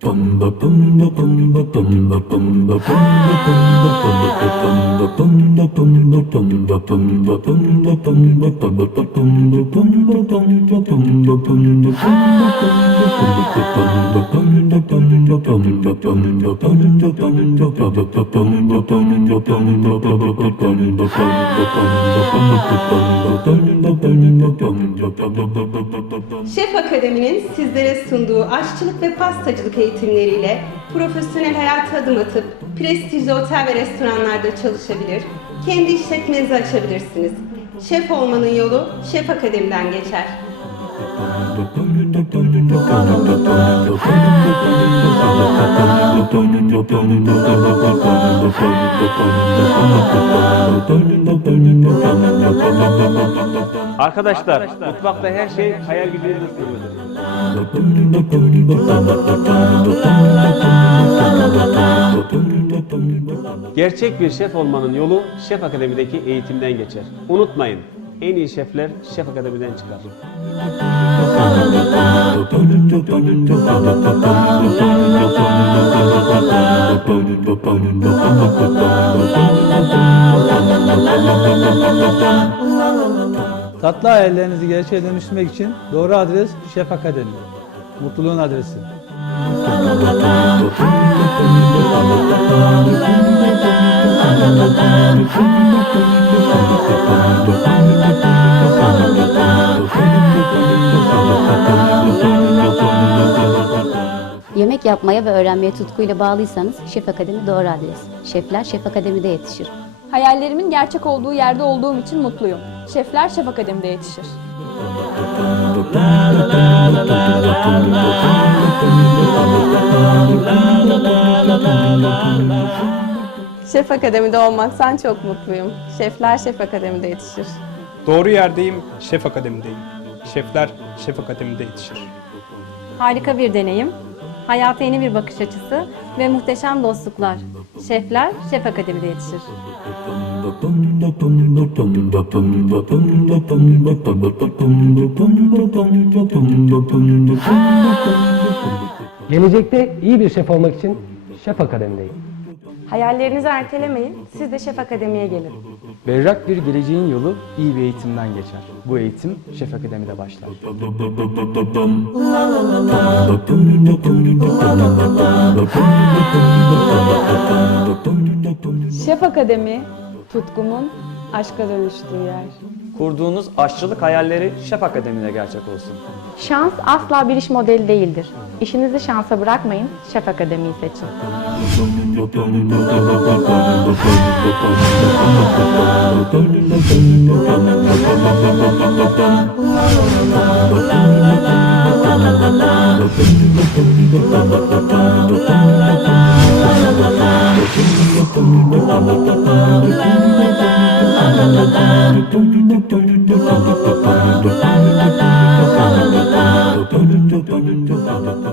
Ah! Şef Akademi'nin sizlere sunduğu aşçılık ve pastacılık eğitimleriyle profesyonel hayata adım atıp prestijli otel ve restoranlarda çalışabilir, kendi işletmenizi açabilirsiniz. Şef olmanın yolu Şef Akademi'den geçer. Arkadaşlar, mutfakta her şey hayal gücünüzle sınırlıdır. Gerçek bir şef olmanın yolu Şef Akademi'deki eğitimden geçer. Unutmayın, en iyi şefler Şef Akademi'den çıkar. Tatlı hayallerinizi gerçeğe dönüştürmek için doğru adres Şef Akademi. Mutluluğun adresi. Yapmaya ve öğrenmeye tutkuyla bağlıysanız Şef Akademi doğru adres. Şefler Şef Akademi'de yetişir. Hayallerimin gerçek olduğu yerde olduğum için mutluyum. Şefler Şef Akademi'de yetişir. Şef Akademi'de olmaktan çok mutluyum. Şefler Şef Akademi'de yetişir. Doğru yerdeyim, Şef Akademi'deyim. Şefler Şef Akademi'de yetişir. Harika bir deneyim, hayata yeni bir bakış açısı ve muhteşem dostluklar. Şefler Şef Akademi'de yetişir. Gelecekte iyi bir şef olmak için Şef Akademi'deyim. Hayallerinizi ertelemeyin, siz de Şef Akademi'ye gelin. Berrak bir geleceğin yolu iyi bir eğitimden geçer. Bu eğitim Şef Akademi'de başlar. Şef Akademi, tutkumun aşka dönüştüğü yer. Kurduğunuz aşçılık hayalleri Şef Akademi'de gerçek olsun. Şans asla bir iş modeli değildir. İşinizi şansa bırakmayın, Şef Akademi'yi seçin. Müzik love.